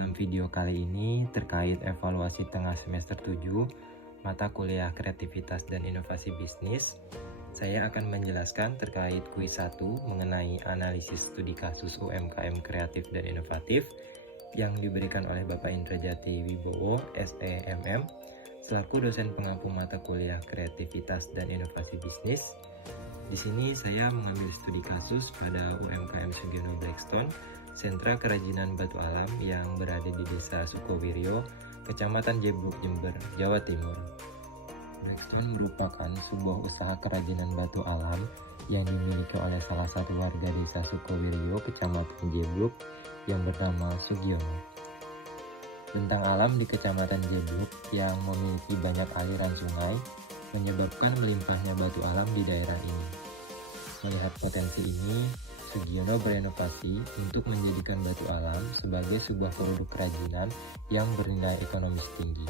Dalam video kali ini terkait evaluasi tengah semester 7 mata kuliah kreativitas dan inovasi bisnis, saya akan menjelaskan terkait kuis 1 mengenai analisis studi kasus UMKM kreatif dan inovatif yang diberikan oleh Bapak Indrajati Wibowo, SEMM, selaku dosen pengampu mata kuliah kreativitas dan inovasi bisnis. Di sini saya mengambil studi kasus pada UMKM Sugiono Blackstone, sentra kerajinan batu alam yang berada di Desa Sukowiryo, Kecamatan Jeblok, Jember, Jawa Timur. Blackstone merupakan sebuah usaha kerajinan batu alam yang dimiliki oleh salah satu warga Desa Sukowiryo, Kecamatan Jeblok, yang bernama Sugiono. Bentang alam di Kecamatan Jeblok yang memiliki banyak aliran sungai menyebabkan melimpahnya batu alam di daerah ini. Melihat potensi ini, Sugiono berinovasi untuk menjadikan batu alam sebagai sebuah produk kerajinan yang bernilai ekonomis tinggi.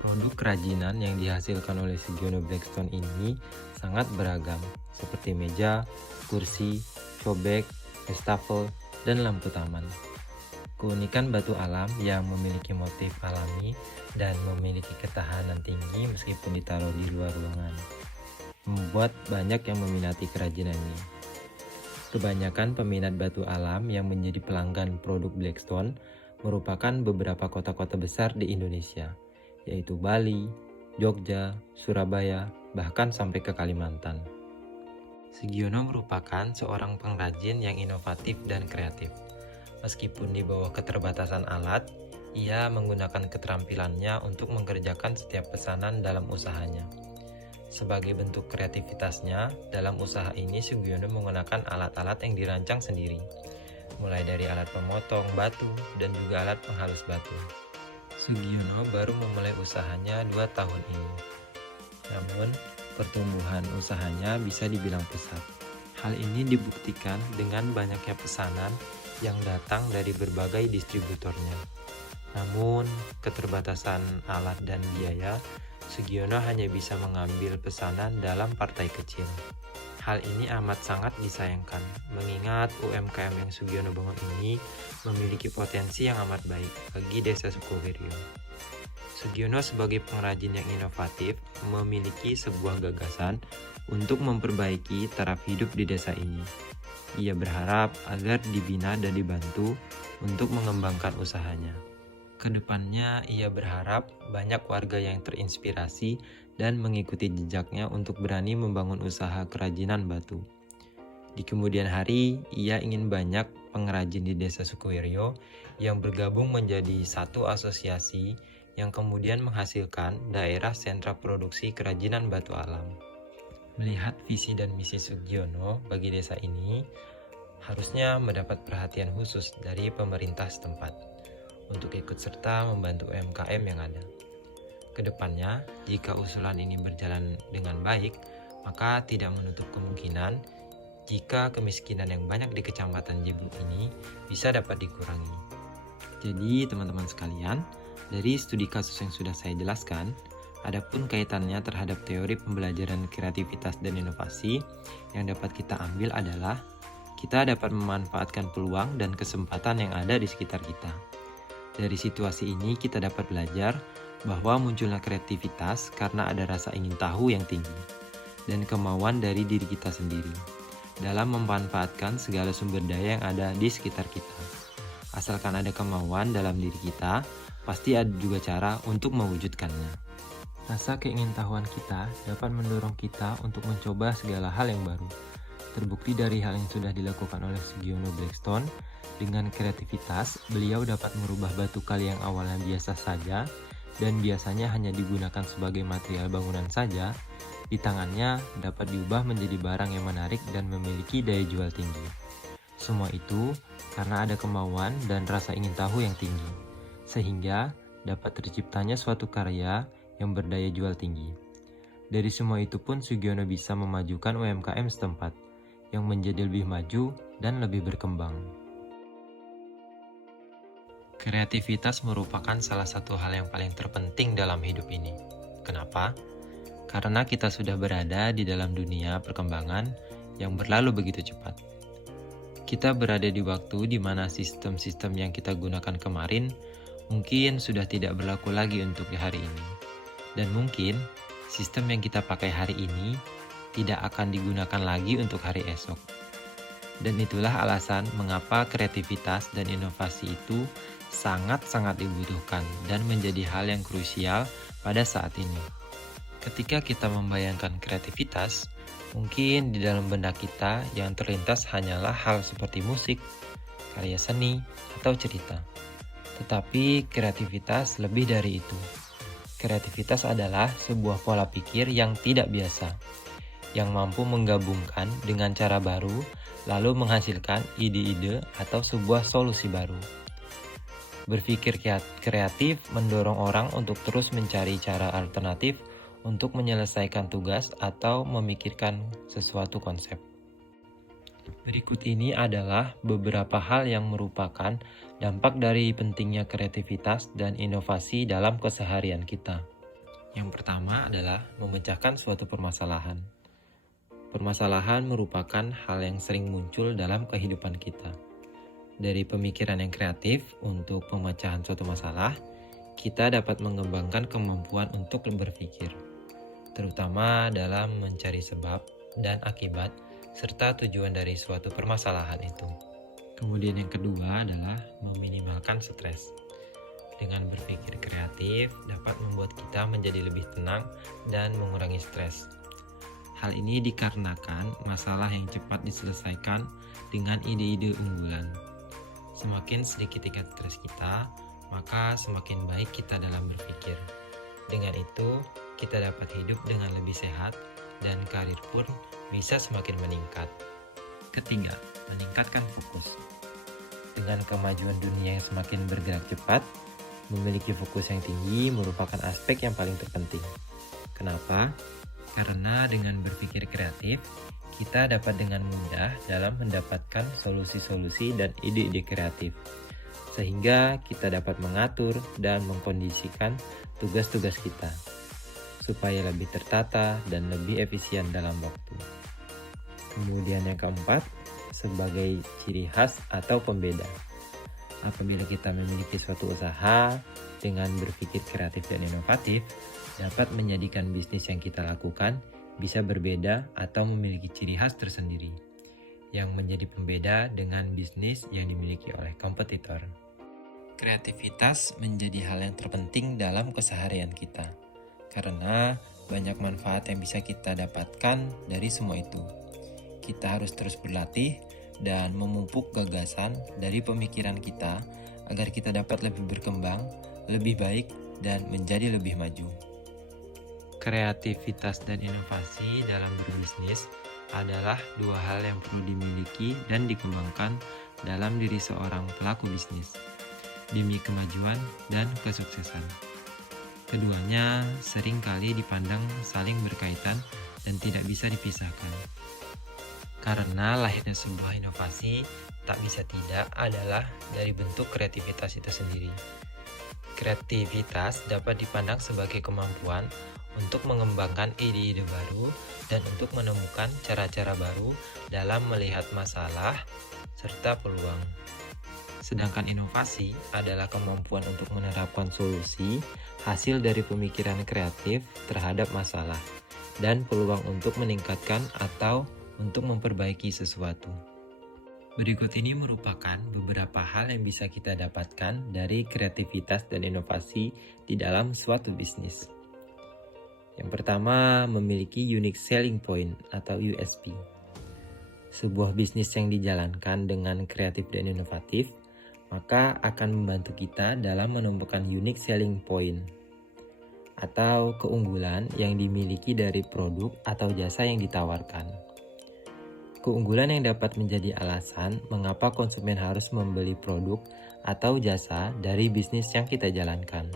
Produk kerajinan yang dihasilkan oleh Sugiono Blackstone ini sangat beragam, seperti meja, kursi, cobek, wastafel, dan lampu taman. Keunikan batu alam yang memiliki motif alami dan memiliki ketahanan tinggi meskipun ditaruh di luar ruangan, membuat banyak yang meminati kerajinan ini. Kebanyakan peminat batu alam yang menjadi pelanggan produk Blackstone merupakan beberapa kota-kota besar di Indonesia, yaitu Bali, Jogja, Surabaya, bahkan sampai ke Kalimantan. Sugiono merupakan seorang pengrajin yang inovatif dan kreatif. Meskipun di bawah keterbatasan alat, ia menggunakan keterampilannya untuk mengerjakan setiap pesanan dalam usahanya. Sebagai bentuk kreativitasnya, dalam usaha ini Sugiono menggunakan alat-alat yang dirancang sendiri, mulai dari alat pemotong batu dan juga alat penghalus batu. Sugiono baru memulai usahanya 2 tahun ini. Namun, pertumbuhan usahanya bisa dibilang pesat. Hal ini dibuktikan dengan banyaknya pesanan yang datang dari berbagai distributornya. Namun, keterbatasan alat dan biaya, Sugiono hanya bisa mengambil pesanan dalam partai kecil. Hal ini amat sangat disayangkan, mengingat UMKM yang Sugiono bangun ini memiliki potensi yang amat baik bagi Desa Sukowiryo. Sugiono sebagai pengrajin yang inovatif memiliki sebuah gagasan untuk memperbaiki taraf hidup di desa ini. Ia berharap agar dibina dan dibantu untuk mengembangkan usahanya. Kedepannya, ia berharap banyak warga yang terinspirasi dan mengikuti jejaknya untuk berani membangun usaha kerajinan batu. Di kemudian hari, ia ingin banyak pengrajin di Desa Sukowiryo yang bergabung menjadi satu asosiasi yang kemudian menghasilkan daerah sentra produksi kerajinan batu alam. Melihat visi dan misi Sugiono bagi desa ini, harusnya mendapat perhatian khusus dari pemerintah setempat untuk ikut serta membantu UMKM yang ada. Kedepannya, jika usulan ini berjalan dengan baik, maka tidak menutup kemungkinan jika kemiskinan yang banyak di Kecamatan Jeblok ini bisa dapat dikurangi. Jadi teman-teman sekalian, dari studi kasus yang sudah saya jelaskan, adapun kaitannya terhadap teori pembelajaran kreativitas dan inovasi yang dapat kita ambil adalah kita dapat memanfaatkan peluang dan kesempatan yang ada di sekitar kita. Dari situasi ini kita dapat belajar bahwa munculnya kreativitas karena ada rasa ingin tahu yang tinggi dan kemauan dari diri kita sendiri dalam memanfaatkan segala sumber daya yang ada di sekitar kita. Asalkan ada kemauan dalam diri kita, pasti ada juga cara untuk mewujudkannya. Rasa keingintahuan kita dapat mendorong kita untuk mencoba segala hal yang baru. Terbukti dari hal yang sudah dilakukan oleh Sugiono Blackstone, dengan kreativitas, beliau dapat merubah batu kali yang awalnya biasa saja dan biasanya hanya digunakan sebagai material bangunan saja, di tangannya dapat diubah menjadi barang yang menarik dan memiliki daya jual tinggi. Semua itu karena ada kemauan dan rasa ingin tahu yang tinggi, sehingga dapat terciptanya suatu karya yang berdaya jual tinggi. Dari semua itu pun Sugiono bisa memajukan UMKM setempat yang menjadi lebih maju dan lebih berkembang. Kreativitas merupakan salah satu hal yang paling terpenting dalam hidup ini. Kenapa? Karena kita sudah berada di dalam dunia perkembangan yang berlalu begitu cepat. Kita berada di waktu di mana sistem-sistem yang kita gunakan kemarin mungkin sudah tidak berlaku lagi untuk hari ini. Dan mungkin sistem yang kita pakai hari ini tidak akan digunakan lagi untuk hari esok. Dan itulah alasan mengapa kreativitas dan inovasi itu sangat-sangat dibutuhkan dan menjadi hal yang krusial pada saat ini. Ketika kita membayangkan kreativitas, mungkin di dalam benak kita yang terlintas hanyalah hal seperti musik, karya seni, atau cerita. Tetapi kreativitas lebih dari itu. Kreativitas adalah sebuah pola pikir yang tidak biasa, yang mampu menggabungkan dengan cara baru, lalu menghasilkan ide-ide atau sebuah solusi baru. Berpikir kreatif mendorong orang untuk terus mencari cara alternatif untuk menyelesaikan tugas atau memikirkan sesuatu konsep. Berikut ini adalah beberapa hal yang merupakan dampak dari pentingnya kreativitas dan inovasi dalam keseharian kita. Yang pertama adalah memecahkan suatu permasalahan. Permasalahan merupakan hal yang sering muncul dalam kehidupan kita. Dari pemikiran yang kreatif untuk pemecahan suatu masalah, kita dapat mengembangkan kemampuan untuk berpikir, terutama dalam mencari sebab dan akibat serta tujuan dari suatu permasalahan itu. Kemudian yang kedua adalah meminimalkan stres. Dengan berpikir kreatif dapat membuat kita menjadi lebih tenang dan mengurangi stres. Hal ini dikarenakan masalah yang cepat diselesaikan dengan ide-ide unggulan. Semakin sedikit tingkat stres kita, maka semakin baik kita dalam berpikir. Dengan itu, kita dapat hidup dengan lebih sehat dan karir pun bisa semakin meningkat. Ketiga, meningkatkan fokus. Dengan kemajuan dunia yang semakin bergerak cepat, memiliki fokus yang tinggi merupakan aspek yang paling terpenting. Kenapa? Karena dengan berpikir kreatif, kita dapat dengan mudah dalam mendapatkan solusi-solusi dan ide-ide kreatif, sehingga kita dapat mengatur dan mengkondisikan tugas-tugas kita, supaya lebih tertata dan lebih efisien dalam waktu. Kemudian yang keempat, sebagai ciri khas atau pembeda. Apabila kita memiliki suatu usaha dengan berpikir kreatif dan inovatif, dapat menjadikan bisnis yang kita lakukan bisa berbeda atau memiliki ciri khas tersendiri, yang menjadi pembeda dengan bisnis yang dimiliki oleh kompetitor. Kreativitas menjadi hal yang terpenting dalam keseharian kita, karena banyak manfaat yang bisa kita dapatkan dari semua itu. Kita harus terus berlatih dan memupuk gagasan dari pemikiran kita agar kita dapat lebih berkembang, lebih baik, dan menjadi lebih maju. Kreativitas dan inovasi dalam berbisnis adalah dua hal yang perlu dimiliki dan dikembangkan dalam diri seorang pelaku bisnis demi kemajuan dan kesuksesan. Keduanya seringkali dipandang saling berkaitan dan tidak bisa dipisahkan. Karena lahirnya sebuah inovasi tak bisa tidak adalah dari bentuk kreativitas itu sendiri. Kreativitas dapat dipandang sebagai kemampuan untuk mengembangkan ide-ide baru dan untuk menemukan cara-cara baru dalam melihat masalah serta peluang. Sedangkan inovasi adalah kemampuan untuk menerapkan solusi hasil dari pemikiran kreatif terhadap masalah dan peluang untuk meningkatkan atau untuk memperbaiki sesuatu. Berikut ini merupakan beberapa hal yang bisa kita dapatkan dari kreativitas dan inovasi di dalam suatu bisnis. Yang pertama, memiliki unique selling point atau USP. Sebuah bisnis yang dijalankan dengan kreatif dan inovatif, maka akan membantu kita dalam menemukan unique selling point atau keunggulan yang dimiliki dari produk atau jasa yang ditawarkan. Keunggulan yang dapat menjadi alasan mengapa konsumen harus membeli produk atau jasa dari bisnis yang kita jalankan.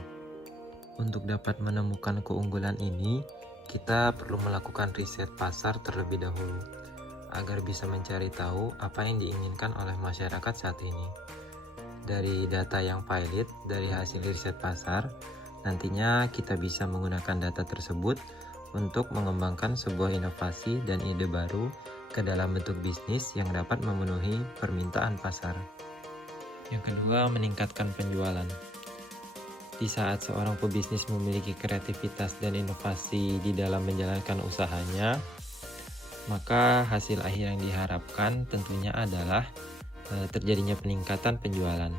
Untuk dapat menemukan keunggulan ini, kita perlu melakukan riset pasar terlebih dahulu, agar bisa mencari tahu apa yang diinginkan oleh masyarakat saat ini. Dari data yang valid dari hasil riset pasar, nantinya kita bisa menggunakan data tersebut untuk mengembangkan sebuah inovasi dan ide baru ke dalam bentuk bisnis yang dapat memenuhi permintaan pasar. Yang kedua, meningkatkan penjualan. Di saat seorang pebisnis memiliki kreativitas dan inovasi di dalam menjalankan usahanya, maka hasil akhir yang diharapkan tentunya adalah terjadinya peningkatan penjualan.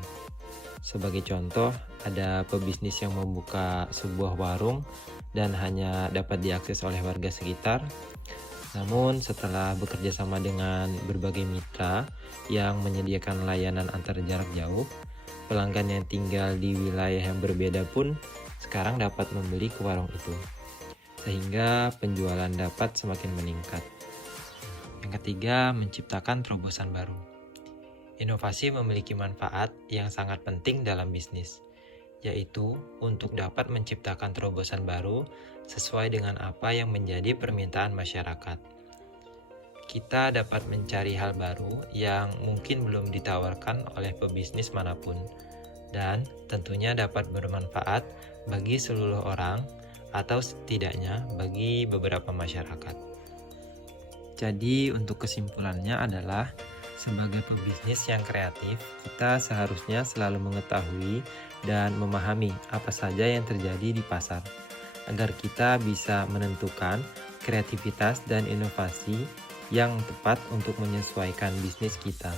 Sebagai contoh, ada pebisnis yang membuka sebuah warung dan hanya dapat diakses oleh warga sekitar. Namun setelah bekerja sama dengan berbagai mitra yang menyediakan layanan antar jarak jauh, pelanggan yang tinggal di wilayah yang berbeda pun sekarang dapat membeli ke warung itu, sehingga penjualan dapat semakin meningkat. Yang ketiga, menciptakan terobosan baru. Inovasi memiliki manfaat yang sangat penting dalam bisnis, yaitu untuk dapat menciptakan terobosan baru sesuai dengan apa yang menjadi permintaan masyarakat. Kita dapat mencari hal baru yang mungkin belum ditawarkan oleh pebisnis manapun, dan tentunya dapat bermanfaat bagi seluruh orang atau setidaknya bagi beberapa masyarakat. Jadi untuk kesimpulannya adalah, sebagai pebisnis yang kreatif, kita seharusnya selalu mengetahui dan memahami apa saja yang terjadi di pasar, agar kita bisa menentukan kreativitas dan inovasi yang tepat untuk menyesuaikan bisnis kita,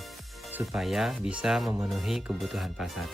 supaya bisa memenuhi kebutuhan pasar.